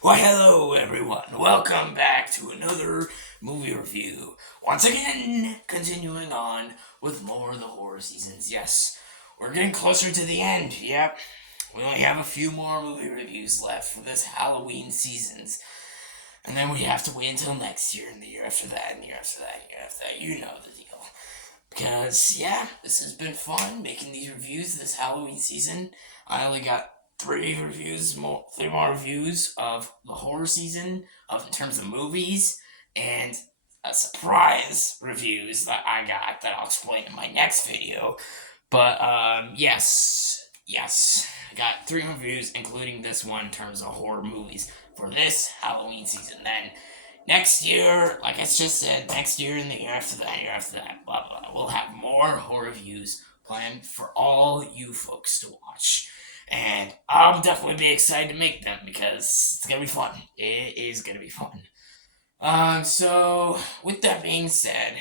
Why, hello everyone. Welcome back to another movie review. Once again, continuing on with more of the horror seasons. Yes, we're getting closer to the end. Yep. We only have a few more movie reviews left for this Halloween seasons. And then we have to wait until next year, and the year after that, and the year after that, and the year after that. You know the deal. Because, yeah, this has been fun making these reviews this Halloween season. I only got three more reviews of the horror season of in terms of movies, and a surprise reviews that I got that I'll explain in my next video. But yes, I got three reviews, including this one in terms of horror movies for this Halloween season. Then next year, like I just said, next year and the year after that, blah blah. We'll have more horror reviews planned for all you folks to watch. And I'll definitely be excited to make them because it's gonna be fun. It is gonna be fun. So with that being said,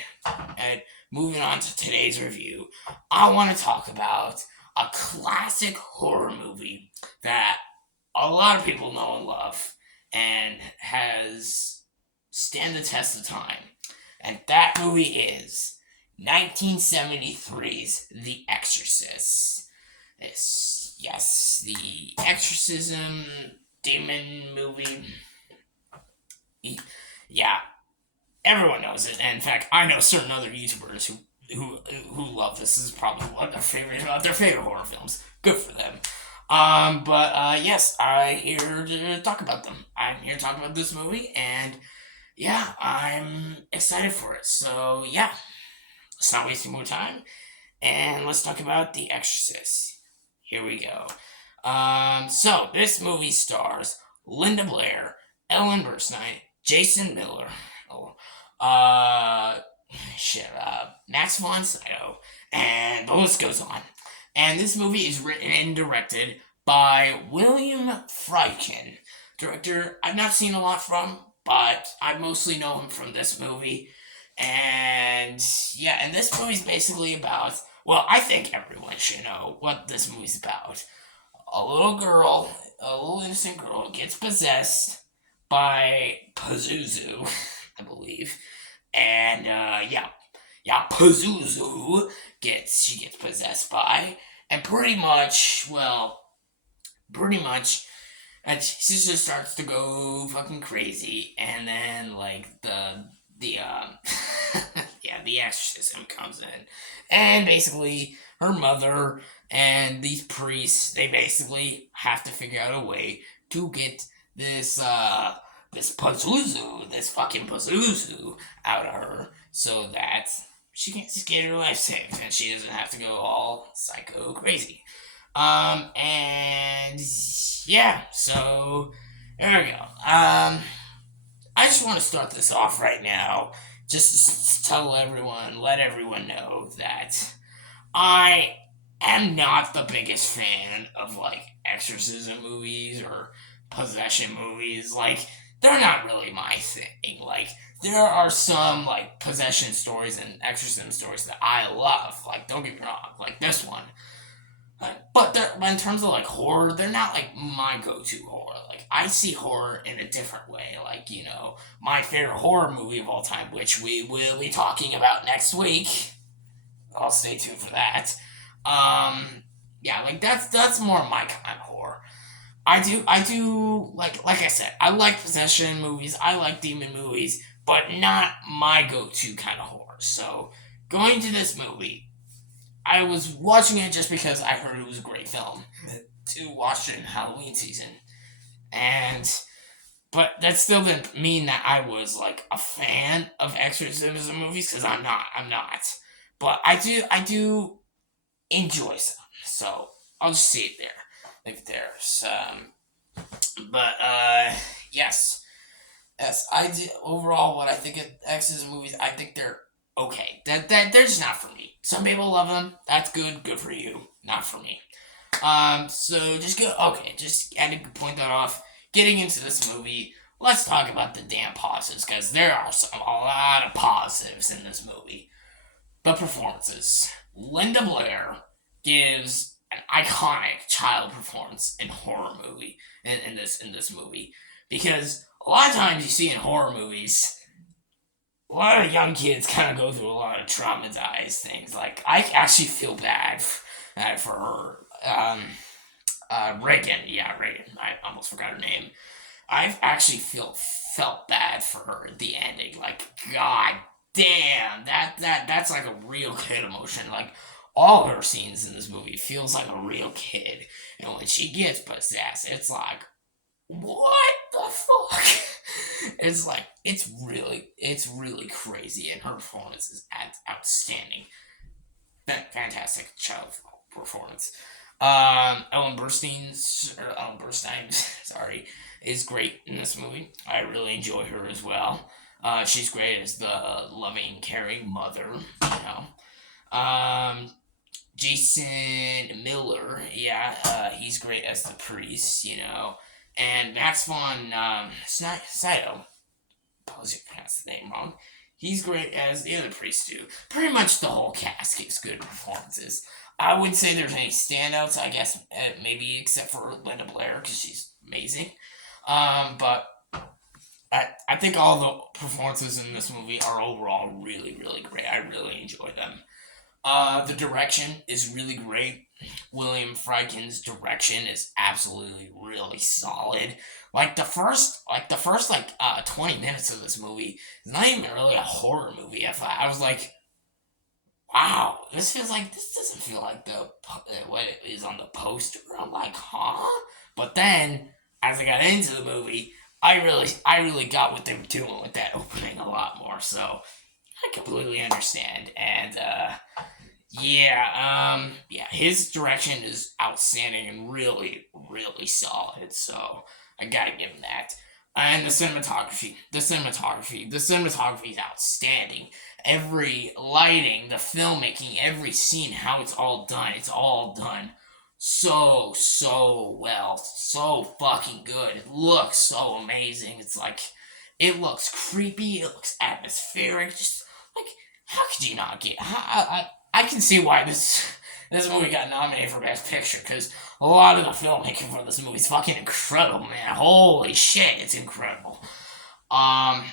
and moving on to today's review, I want to talk about a classic horror movie that a lot of people know and love and has stand the test of time. And that movie is 1973's The Exorcist. Yes, the exorcism demon movie. Yeah, everyone knows it. And in fact, I know certain other YouTubers who love this. This is probably one of their favorite horror films. Good for them. But yes, I'm here to talk about them. I'm here to talk about this movie, and yeah, I'm excited for it. So yeah, let's not waste any more time, and let's talk about The Exorcist. Here we go. So this movie stars Linda Blair, Ellen Burstyn, Jason Miller, oh, uh, Max von Sydow, and the list goes on. And this movie is written and directed by William Friedkin, director I've not seen a lot from, but I mostly know him from this movie. And yeah, and this movie's basically about, well, I think everyone should know what this movie's about. A little girl, a little innocent girl, gets possessed by Pazuzu, I believe. And Pazuzu gets possessed by, and pretty much, and she just starts to go fucking crazy, and then like the yeah, the exorcism comes in, and basically her mother and these priests, they basically have to figure out a way to get this Pazuzu, this fucking Pazuzu out of her, so that she can just get her life saved and she doesn't have to go all psycho crazy. And yeah, so there we go. I just want to start this off right now, just to let everyone know that I am not the biggest fan of like exorcism movies or possession movies. Like, they're not really my thing. Like, there are some like possession stories and exorcism stories that I love. Like, don't get me wrong, like this one. But in terms of like horror, they're not like my go-to horror. Like, I see horror in a different way. Like, my favorite horror movie of all time, which we will be talking about next week. I'll stay tuned for that. Yeah, like that's more my kind of horror. I do like I said, I like possession movies, I like demon movies, but not my go-to kind of horror. So going to this movie, I was watching it just because I heard it was a great film to watch it in Halloween season. And but that still didn't mean that I was like a fan of exorcism movies, because I'm not. But I do enjoy some. So I'll just see it there. Leave it there. So, but yes. Yes, I did. Overall, what I think of exorcism movies, I think they're okay. They're just not for me. Some people love them. That's good. Good for you. Not for me. So just go. Okay, just had to point that off. Getting into this movie, let's talk about the damn positives, because there are a lot of positives in this movie. The performances. Linda Blair gives an iconic child performance in horror movie in this movie. because a lot of times you see in horror movies, a lot of young kids kind of go through a lot of traumatized things. Like I actually feel bad for her. Reagan, yeah, Reagan. I almost forgot her name. I've actually felt bad for her at the ending. Like, god damn, that's like a real kid emotion. Like all her scenes in this movie feels like a real kid, and when she gets possessed, it's like, what the fuck? It's like it's really crazy, and her performance is outstanding. Fantastic child performance. Ellen Burstyn, sorry, is great in this movie. I really enjoy her as well. She's great as the loving, caring mother. Jason Miller, yeah, he's great as the priest. And Max von Sydow, apologies if I pronounced the name wrong. He's great as the other priest too. Pretty much the whole cast gives good performances. I wouldn't say there's any standouts. I guess maybe except for Linda Blair because she's amazing. But I think all the performances in this movie are overall really really great. I really enjoy them. The direction is really great. William Friedkin's direction is absolutely really solid. Like the first 20 minutes of this movie is not even really a horror movie. I was like, wow, this doesn't feel like what it is on the poster. I'm like, huh? But then as I got into the movie, I really got what they were doing with that opening a lot more. So I completely understand. And yeah, his direction is outstanding and really, really solid. So I gotta give him that. And the cinematography is outstanding. Every lighting, the filmmaking, every scene, how it's all done so well, so fucking good. It looks so amazing. It's like it looks creepy, it looks atmospheric. Just like how could you not get? I can see why this movie got nominated for Best Picture because a lot of the filmmaking for this movie is fucking incredible, man. Holy shit, it's incredible. Um,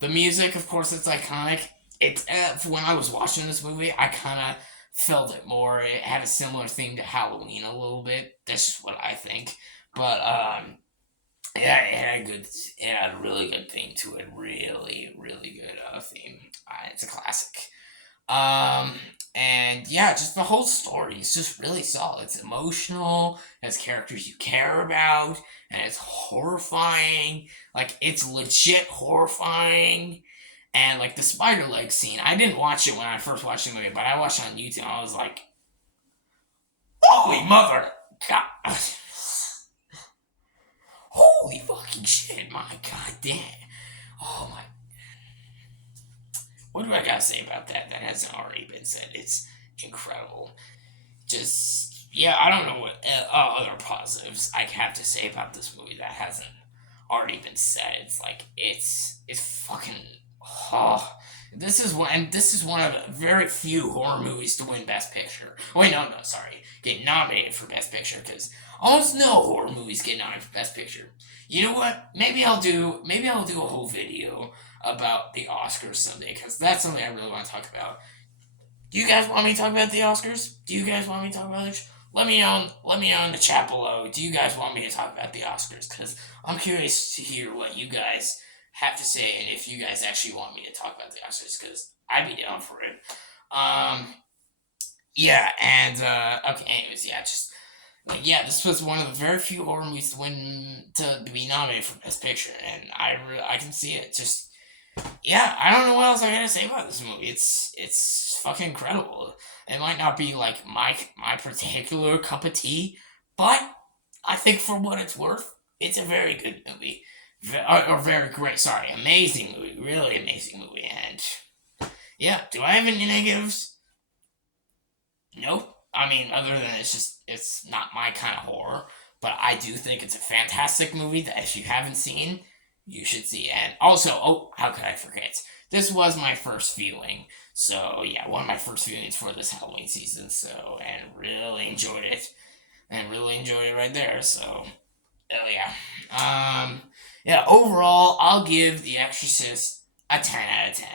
the music, of course, it's iconic. It's when I was watching this movie, I kind of felt it more. It had a similar theme to Halloween a little bit. That's just what I think. But yeah, it had a really good theme to it. Really, really good theme. It's a classic. Um, and yeah, just the whole story is just really solid. It's emotional, it has characters you care about, and it's horrifying. Like, it's legit horrifying. And, like, the spider leg scene, I didn't watch it when I first watched the movie, but I watched it on YouTube and I was like, holy mother. God. Holy fucking shit, my god damn. Oh my. What do I gotta say about that hasn't already been said? It's incredible. Just, yeah, I don't know what other positives I have to say about this movie that hasn't already been said. It's like, it's fucking, oh. This is one of the very few horror movies to win Best Picture. Wait, no, sorry. Get nominated for Best Picture, because almost no horror movies get nominated for Best Picture. You know what? Maybe I'll do a whole video about the Oscars someday, because that's something I really want to talk about. Do you guys want me to talk about the Oscars? Do you guys want me to talk about it? Let me know in the chat below. Do you guys want me to talk about the Oscars? Because I'm curious to hear what you guys have to say, and if you guys actually want me to talk about the Oscars, because I'd be down for it. Yeah, and okay. Anyways, yeah, just like, yeah, this was one of the very few horror movies to be nominated for Best Picture, and I can see it. Just, yeah, I don't know what else I gotta say about this movie. It's fucking incredible. It might not be like my particular cup of tea, but I think for what it's worth, it's a very good movie. Or very great, sorry, amazing movie, really amazing movie. And yeah, do I have any negatives? Nope. I mean, other than it's not my kind of horror, but I do think it's a fantastic movie that if you haven't seen, you should see. And also, oh, how could I forget? This was my first viewing, so yeah, one of my first viewings for this Halloween season. So, and really enjoyed it, right there. So, hell yeah. Yeah, overall, I'll give The Exorcist a 10 out of 10.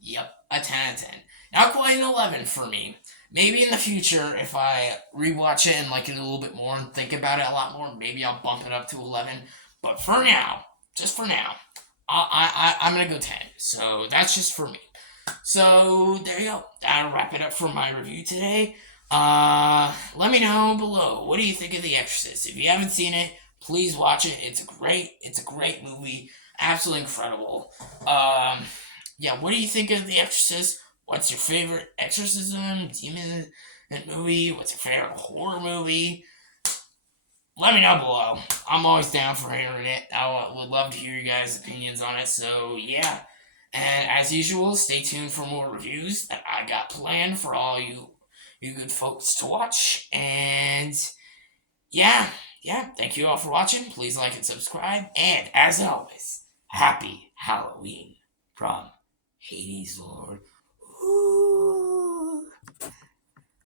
Yep, a 10 out of 10. Not quite an 11 for me. Maybe in the future, if I rewatch it and like it a little bit more and think about it a lot more, maybe I'll bump it up to 11. But for now, just for now, I'm gonna go 10. So that's just for me. So there you go. That'll wrap it up for my review today. Let me know below. What do you think of The Exorcist? If you haven't seen it, please watch it. It's a great movie. Absolutely incredible. Yeah, what do you think of The Exorcist? What's your favorite exorcism, demon movie? What's your favorite horror movie? Let me know below. I'm always down for hearing it. Would love to hear you guys' opinions on it. So yeah, and as usual, stay tuned for more reviews that I got planned for all you good folks to watch. And yeah, thank you all for watching. Please like and subscribe. And as always, happy Halloween from Hades Lord